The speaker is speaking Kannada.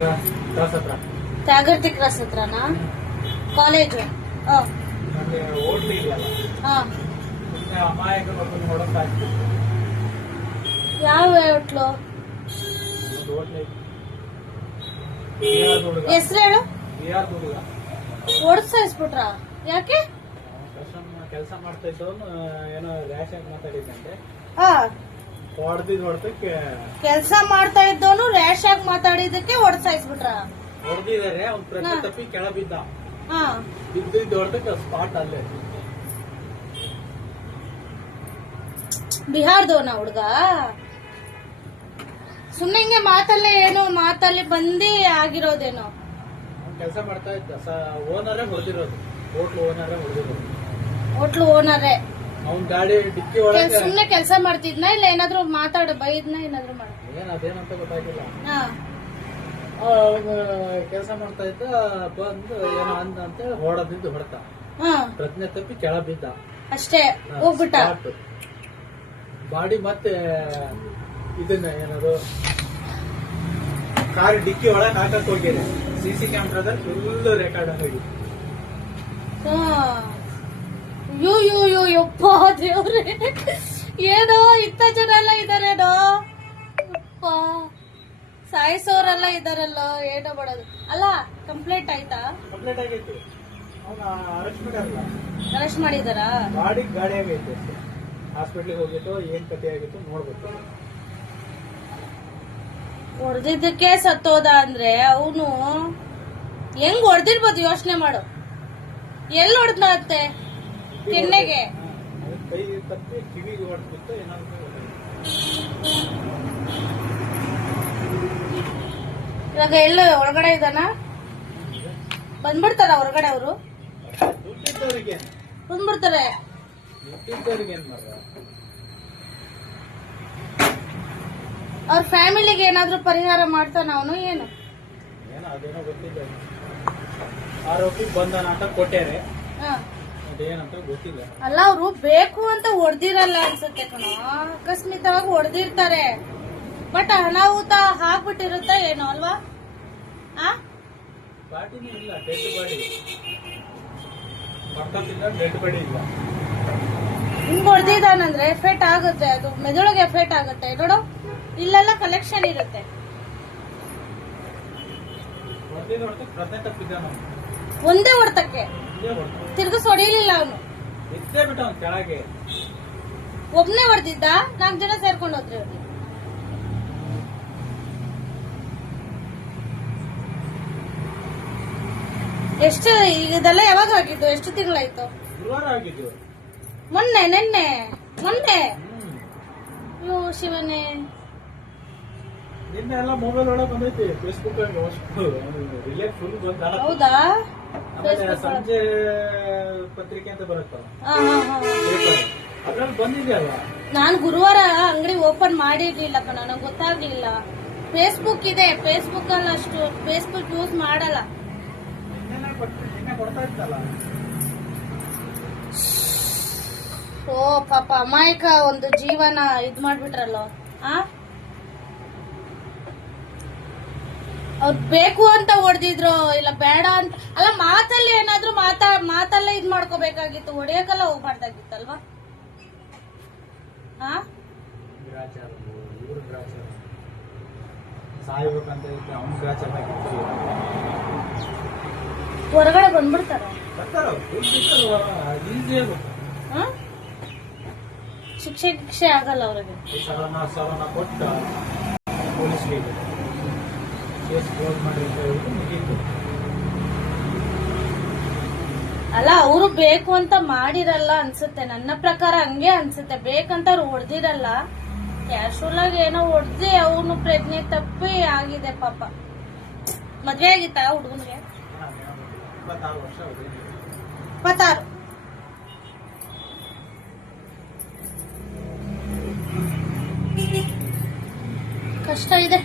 ಕ್ರಾಸ್ ಹತ್ರ ತ್ಯಾಗರ್ತಿ ಕ್ರಾಸ್ ಹತ್ರನಾ ಕಾಲೇಜು? ಮತ್ತೆ ಹೋಟ್ಲ್ ಇದೆಯಲ್ಲ, ಸುಮ್ಮನೆ ಅಮಾಯಕರನ್ನು ನೋಡಕ್ ಆಗ್ತಿತ್ತು. ಯಾವ ಹೋಟ್ಲು? ಒಂದು ಹೋಟ್ಲ್ ಹೆಸರು ಹೇಳು. ಬಿಆರ್ ಹುಡುಗ ಓಡಿಸ್ಬಿಟ್ರ? ಯಾಕೆ? ಕೆಲಸ ಮಾಡ್ತಾ ಇದ್ದವನು ಏನೋ ರ್ಯಾಶ್ ಆಗಿ ಮಾತಾಡಿದಂತೆ. ಹೊಡೆದಕ್ಕೆ ಕೆಲಸ ಮಾಡ್ತಾ ಇದ್ದವನು ರ್ಯಾಶ್ ಆಗಿ ಮಾತಾಡಿದಕ್ಕೆ ಹೊಡೆಸಾಯಿಸ್ಬಿಟ್ರ? ಹೊಡೆದಿದ್ದಾರೆ. ಅವ್ನು ಪ್ರಜ್ಞೆ ತಪ್ಪಿ ಕೆಳ ಬಿದ್ದ. ಬಿದ್ದು ಹೊಡೆದಕ್ಕೆ ಸ್ಪಾಟ್ ಅಲ್ಲೇ. ಬಿಹಾರದವನ ಹುಡ್ಗ? ಸುಮ್ನೆ ಹಿಂಗೆ ಮಾತಲ್ಲಿ ಬಂದಿ ಆಗಿರೋದೇನೋ. ಕೆಲಸ ಮಾಡ್ತಾ ಇದ್ದ, ಓನರೇ ಹೊಡೆದಿರೋದು. ಹೋಟ್ಲು ಓನರೇ. ಅವ್ನ ಗಾಡಿ ಡಿಕ್ಕಿ ಒಳಗೆ ಸುಮ್ನೆ ಕೆಲಸ ಮಾಡ್ತಿದ್ನ ಇಲ್ಲ ಏನಾದ್ರು ಬೈದ್ನ ಏನಾದ್ರು ಮಾಡ? ಅದೇನಂತ ಗೊತ್ತಾಗಿಲ್ಲ. ಕೆಲಸ ಮಾಡ್ತಾ ಇದ್ದ, ಬಂದು ಏನೋ ಅಂದ ಅಂತ ಹೊಡೆದಿದ್ದು ಹೊಡೆತ. ಪ್ರಜ್ಞೆ ತಪ್ಪಿ ಕೆಳ ಬಿದ್ದ ಅಷ್ಟೇ, ಹೋಗ್ಬಿಟ್ಟ. ಬಾಡಿ ಮತ್ತೆ ಇದನ್ನ ಏನದು ಕಾರ್ ಡಿಕ್ಕಿ ಒಳಗೆ ಹಾಕಕ್ ಹೋಗಿದೆ. ಸಿಸಿ ಕ್ಯಾಮ್ರಾದಲ್ಲಿ ಫುಲ್ ರೆಕಾರ್ಡ್ ಆಗಿದೆ. ಯಪ್ಪ ದೇವ್ರೆ, ಏನೋ ಇಂಥ ಜನ ಎಲ್ಲ ಇದಾರೇನೋ, ಸಾಯಿಸೋರೆಲ್ಲ ಇದಾರಲ್ಲೋ, ಏನೋ ಮಾಡೋದು. ಅಲ್ಲ, ಕಂಪ್ಲೇಂಟ್ ಆಯ್ತಾ? ಕಂಪ್ಲೇಂಟ್ ಆಗೈತಿ. ಅವನ ಅರೆಸ್ಟ್ ಮಾಡಿದಾರ? ಗಾಡಿ ಆಗೈತೆ. ಹಾಸ್ಪಿಟ್ಲಿಗೆ ಹೋಗಿತ್ತು, ಏನ್ ಕತೆ ಆಗಿತ್ತು ನೋಡ್ಬೇಕು. ಹೊಡೆದಿದ್ದಕ್ಕೆ ಸತ್ತೋದ ಅಂದ್ರೆ ಅವನು ಹೆಂಗ್ ಹೊಡೆದಿರ್ಬೋದು ಯೋಚನೆ ಮಾಡು. ಎಲ್ಲಿ ಹೊಡೆದ್ನ ಅತ್ತೆ? ಕೆನ್ನೆಗೆ? ಕೈ ತಪ್ಪಿ ಕಿವಿಗೆ ಹೊಡೆದ್ಬಿಟ್ಟು ಏನಾದ್ರು. ಇವಾಗ ಎಲ್ಲ ಹೊರಗಡೆ ಇದ್ದಾನ? ಬಂದ್ಬಿಡ್ತಾರ ಹೊರಗಡೆ ಅವರು? ಬಂದ್ಬಿಡ್ತಾರೆ. ಅವ್ರ ಫ್ಯಾಮಿಲಿಗೆ ಏನಾದ್ರು ಪರಿಹಾರ ಮಾಡ್ತಾನ ಅವನು? ಏನು ಅದೇನೋ ಗೊತ್ತಿಲ್ಲ. ಆರೋಪಿ ಬಂಧನ ಅಂತ ಕೊಟ್ಟಾರೆ, ಅದೇನಂತ ಗೊತ್ತಿಲ್ಲ. ಅಲ್ಲ, ಅವ್ರು ಬೇಕು ಅಂತ ಹೊಡೆದಿರಲ್ಲ ಅನ್ಸುತ್ತೆ ಕಣೋ, ಅಕಸ್ಮಿತವಾಗಿ ಹೊಡೆದಿರ್ತಾರೆ. ಬಟ್ ಅನಾಹುತ ಹಾಕ್ಬಿಟ್ಟಿರುತ್ತ ಏನೋ ಅಲ್ವಾ? ಬಾಡಿನೂ ಇಲ್ಲ, ಡೆಡ್ ಬಾಡಿ. ಪಕ್ಕದಿಂದ ಡೆಡ್ ಬಾಡಿ ಇಲ್ಲ. ಹಿಂಗ್ ಹೊಡೆದಿದ್ದಾನಂದ್ರೆ ಎಫೆಕ್ಟ್ ಆಗುತ್ತೆ, ಅದು ಮೆದುಳಿಗೆ ಎಫೆಕ್ಟ್ ಆಗುತ್ತೆ ನೋಡು. ಇಲ್ಲೆಲ್ಲ ಕಲೆಕ್ಷನ್ ಇರುತ್ತೆ. ಒಂದೇ ಹೊಡೆತಕ್ಕೆ ತಿರ್ಗಿಸ್ ಹೊಡಿಲಿಲ್ಲ ಅವನು. ಕೆಳಗೆ ಒಬ್ನೇ ಹೊಡೆದಿದ್ದ, 4 ಜನ ಸೇರ್ಕೊಂಡು ಹೋದ್ರಿ ಅವ್ರಿಗೆ. ಎಷ್ಟು ಇದೆಲ್ಲ ಯಾವಾಗ ಆಗಿದ್ದು? ಎಷ್ಟು ತಿಂಗಳಾಯ್ತು? ಮೊನ್ನೆ ಅಯ್ಯೋ ಶಿವನೇ. ನಿನ್ನೆ ಎಲ್ಲ ಮೊಬೈಲ್ ಒಳಗೆ ಬಂದೈತಿ, ಫೇಸ್ಬುಕ್ ಹೌದಾ? ಸಂಜೆ ಪತ್ರಿಕೆ ಅಂತ ಬರುತ್ತಲ್ಲ, ಅದ್ರಲ್ಲಿ ಬಂದಿದೆಯಲ್ಲ. ನಾನು ಗುರುವಾರ ಅಂಗಡಿ ಓಪನ್ ಮಾಡಿರ್ಲಿಲ್ಲ ಕಣ, ನನಗೆ ಗೊತ್ತಾಗ್ಲಿಲ್ಲ. ಫೇಸ್ಬುಕ್ ಇದೆ, ಫೇಸ್ಬುಕ್ ಅಲ್ಲಿ ಅಷ್ಟು ಫೇಸ್ಬುಕ್ ಯೂಸ್ ಮಾಡಲ್ಲ. ಕೊಡ್ತಾ ಇತ್ತಲ್ಲ. ಓ ಪಾಪ, ಅಮಾಯಕ ಒಂದು ಜೀವನ ಇದ್ ಮಾಡ್ಬಿಟ್ರಲ್ಲ. ಅವ್ರು ಬೇಕು ಅಂತ ಹೊಡೆದಿದ್ರು, ಇಲ್ಲ ಬೇಡ ಅಂತ ಅಲ್ಲ. ಮಾತಲ್ಲಿ ಏನಾದ್ರು ಮಾತಲ್ಲೇ ಇದ್ ಮಾಡ್ಕೋಬೇಕಾಗಿತ್ತು, ಹೊಡೆಯಕ್ಕೆಲ್ಲ ಹೋಗ್ಬಾರ್ದಾಗಿತ್ತಲ್ವಾ? ಹೊರಗಡೆ ಬಂದ್ಬಿಡ್ತಾರ. ಶಿಕ್ಷೆ ಆಗಲ್ಲ ಅವ್ರಿಗೆ. ಅಲ್ಲ, ಅವರು ಬೇಕು ಅಂತ ಮಾಡಿರಲ್ಲ ಅನ್ಸುತ್ತೆ, ನನ್ನ ಪ್ರಕಾರ ಹಂಗೆ ಅನ್ಸುತ್ತೆ. ಬೇಕಂತ ಅವ್ರು ಹೊಡೆದಿರಲ್ಲ, ಕ್ಯಾಶುವಲ್ ಆಗಿ ಏನೋ ಹೊಡೆದಿ ಅವನು ಪ್ರಜ್ಞೆ ತಪ್ಪಿ ಆಗಿದೆ ಪಾಪ. ಮದ್ವೆ ಆಗಿತ್ತಾ ಹುಡುಗನ್ಗೆ? 26. ಕಷ್ಟ ಇದೆ.